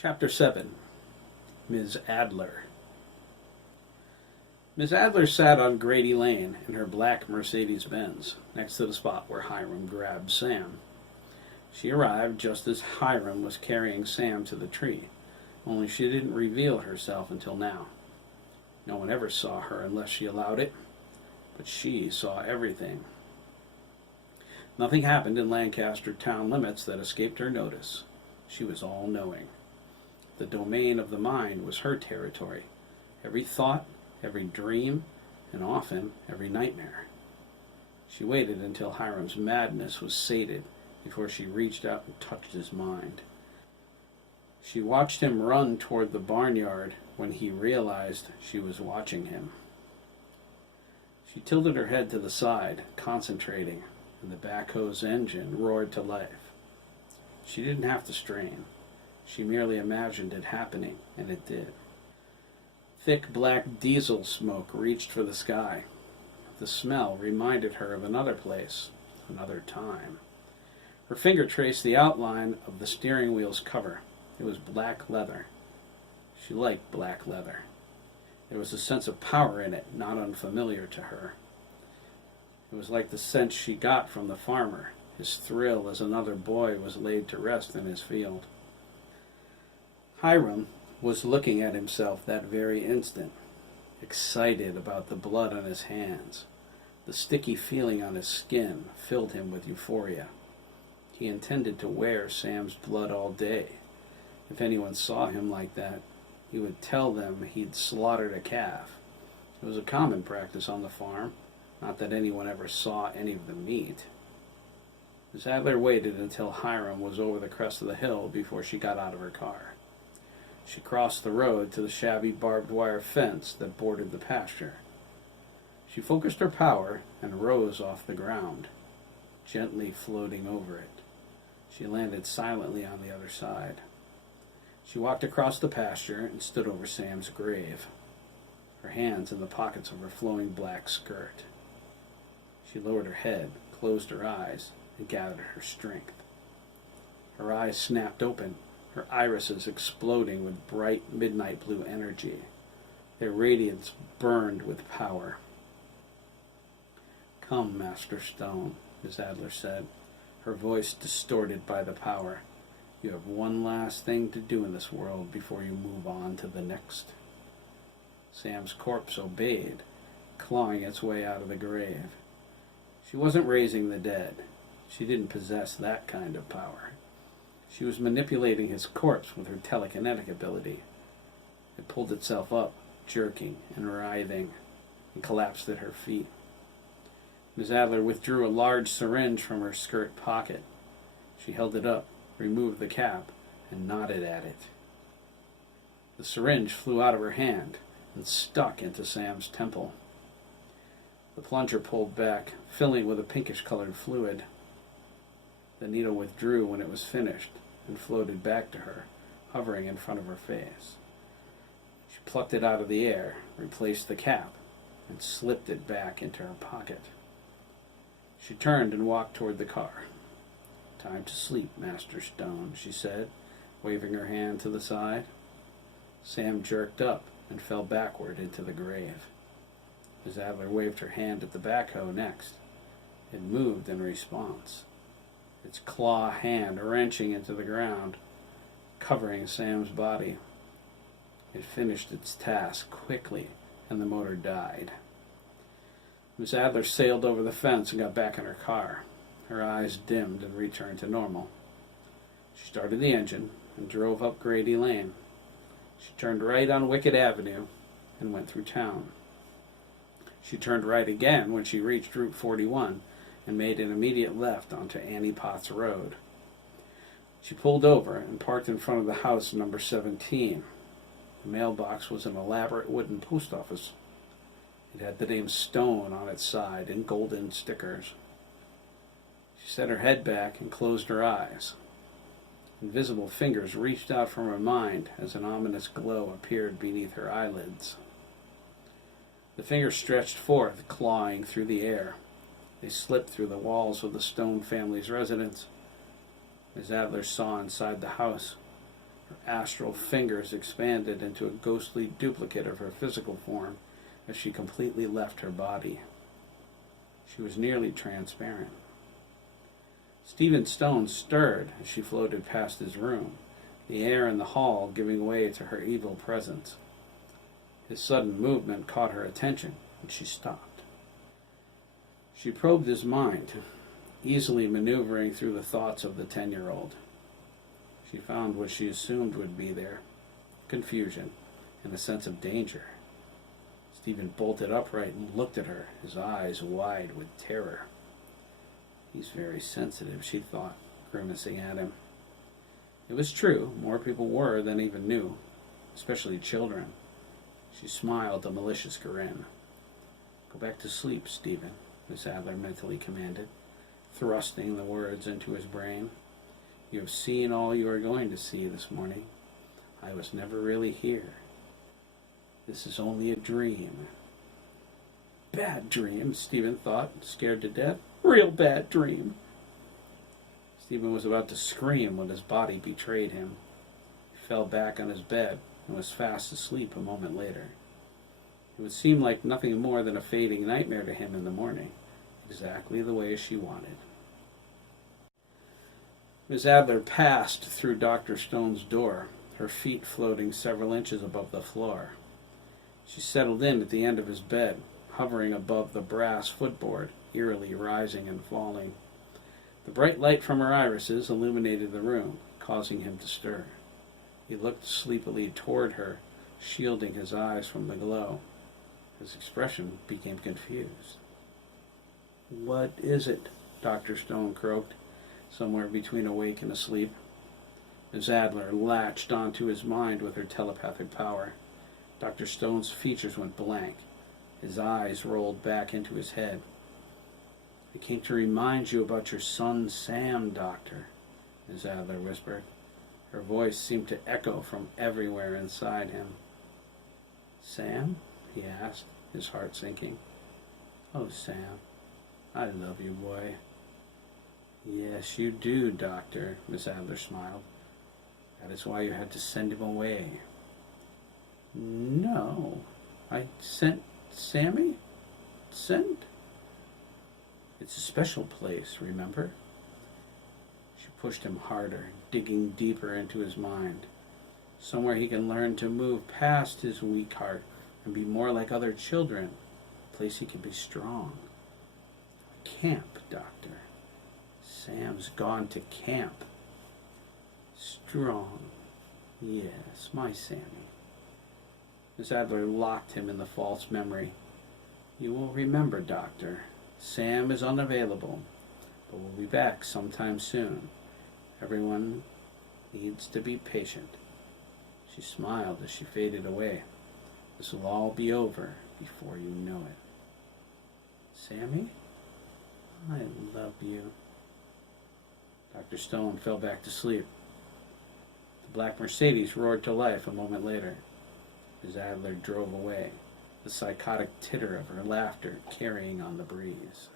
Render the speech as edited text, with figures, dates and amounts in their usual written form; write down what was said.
Chapter 7. Ms. Adler. Miss Adler sat on Grady Lane in her black Mercedes-Benz, next to the spot where Hiram grabbed Sam. She arrived just as Hiram was carrying Sam to the tree, only she didn't reveal herself until now. No one ever saw her unless she allowed it, but she saw everything. Nothing happened in Lancaster town limits that escaped her notice. She was all-knowing. The domain of the mind was her territory. Every thought, every dream, and often every nightmare. She waited until Hiram's madness was sated before she reached out and touched his mind. She watched him run toward the barnyard when he realized she was watching him. She tilted her head to the side, concentrating, and the backhoe's engine roared to life. She didn't have to strain. She merely imagined it happening, and it did. Thick black diesel smoke reached for the sky. The smell reminded her of another place, another time. Her finger traced the outline of the steering wheel's cover. It was black leather. She liked black leather. There was a sense of power in it, not unfamiliar to her. It was like the sense she got from the farmer, his thrill as another boy was laid to rest in his field. Hiram was looking at himself that very instant, excited about the blood on his hands. The sticky feeling on his skin filled him with euphoria. He intended to wear Sam's blood all day. If anyone saw him like that, he would tell them he'd slaughtered a calf. It was a common practice on the farm, not that anyone ever saw any of the meat. Miss Adler waited until Hiram was over the crest of the hill before she got out of her car. She crossed the road to the shabby barbed wire fence that bordered the pasture. She focused her power and rose off the ground, gently floating over it. She landed silently on the other side. She walked across the pasture and stood over Sam's grave, her hands in the pockets of her flowing black skirt. She lowered her head, closed her eyes, and gathered her strength. Her eyes snapped open, her irises exploding with bright midnight blue energy. Their radiance burned with power. "Come, Master Stone," Miss Adler said, her voice distorted by the power. "You have one last thing to do in this world before you move on to the next." Sam's corpse obeyed, clawing its way out of the grave. She wasn't raising the dead. She didn't possess that kind of power. She was manipulating his corpse with her telekinetic ability. It pulled itself up, jerking and writhing, and collapsed at her feet. Miss Adler withdrew a large syringe from her skirt pocket. She held it up, removed the cap, and nodded at it. The syringe flew out of her hand and stuck into Sam's temple. The plunger pulled back, filling with a pinkish-colored fluid. The needle withdrew when it was finished and floated back to her, hovering in front of her face. She plucked it out of the air, replaced the cap, and slipped it back into her pocket. She turned and walked toward the car. "Time to sleep, Master Stone," she said, waving her hand to the side. Sam jerked up and fell backward into the grave. Miss Adler waved her hand at the backhoe next. It moved in response, its claw hand wrenching into the ground, covering Sam's body. It finished its task quickly, and the motor died. Miss Adler sailed over the fence and got back in her car. Her eyes dimmed and returned to normal. She started the engine and drove up Grady Lane. She turned right on Wicked Avenue and went through town. She turned right again when she reached Route 41 and made an immediate left onto Annie Potts Road. She pulled over and parked in front of the house number 17. The mailbox was an elaborate wooden post office. It had the name Stone on its side in golden stickers. She set her head back and closed her eyes. Invisible fingers reached out from her mind as an ominous glow appeared beneath her eyelids. The fingers stretched forth, clawing through the air. They slipped through the walls of the Stone family's residence. Miss Adler saw inside the house. Her astral fingers expanded into a ghostly duplicate of her physical form as she completely left her body. She was nearly transparent. Stephen Stone stirred as she floated past his room, the air in the hall giving way to her evil presence. His sudden movement caught her attention, and she stopped. She probed his mind, easily maneuvering through the thoughts of the 10-year-old. She found what she assumed would be there: confusion and a sense of danger. Stephen bolted upright and looked at her, his eyes wide with terror. He's very sensitive, she thought, grimacing at him. It was true, more people were than even knew, especially children. She smiled a malicious grin. "Go back to sleep, Stephen," Miss Adler mentally commanded, thrusting the words into his brain. "You have seen all you are going to see this morning. I was never really here. This is only a dream." Bad dream, Stephen thought, scared to death. Real bad dream. Stephen was about to scream when his body betrayed him. He fell back on his bed and was fast asleep a moment later. It would seem like nothing more than a fading nightmare to him in the morning, exactly the way she wanted. Miss Adler passed through Dr. Stone's door, her feet floating several inches above the floor. She settled in at the end of his bed, hovering above the brass footboard, eerily rising and falling. The bright light from her irises illuminated the room, causing him to stir. He looked sleepily toward her, shielding his eyes from the glow. His expression became confused. "What is it?" Dr. Stone croaked, somewhere between awake and asleep. Miss Adler latched onto his mind with her telepathic power. Dr. Stone's features went blank. His eyes rolled back into his head. "I came to remind you about your son, Sam, Doctor," Miss Adler whispered. Her voice seemed to echo from everywhere inside him. "Sam?" he asked, his heart sinking. "Oh, Sam, I love you, boy." "Yes, you do, Doctor," Miss Adler smiled. "That is why you had to send him away." "No, I sent Sammy? Sent? It's a special place, remember?" She pushed him harder, digging deeper into his mind. Somewhere he can learn to move past his weak heart and be more like other children. A place he can be strong. Camp, Doctor. Sam's gone to camp. Strong. Yes, my Sammy. Miss Adler locked him in the false memory. "You will remember, Doctor. Sam is unavailable, but we'll be back sometime soon. Everyone needs to be patient." She smiled as she faded away. "This will all be over before you know it." "Sammy, I love you." Dr. Stone fell back to sleep. The black Mercedes roared to life a moment later. Miss Adler drove away, the psychotic titter of her laughter carrying on the breeze.